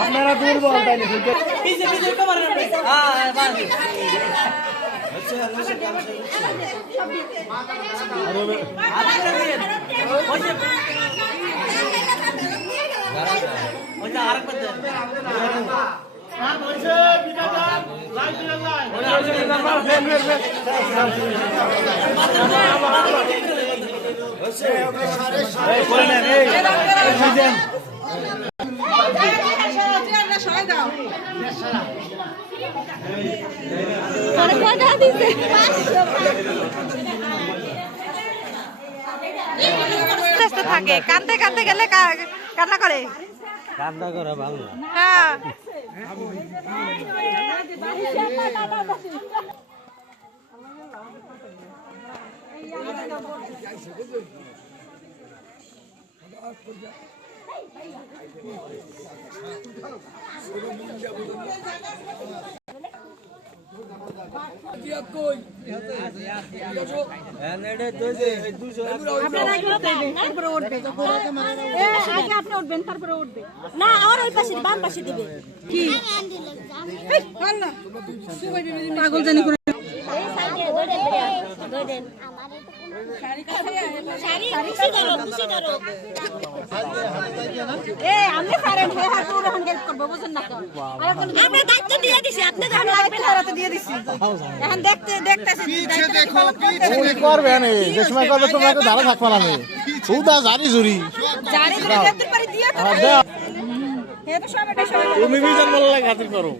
আপনারা দুর্বল তাই না থাকে কানতে কানতে গেলে কান্না করে কান্না করা ভালো হ্যাঁ না আমার ওই পাশে বাম পাশে দিবে কি পাগল জানি করে তুমি বিজন বললে খাতির করো।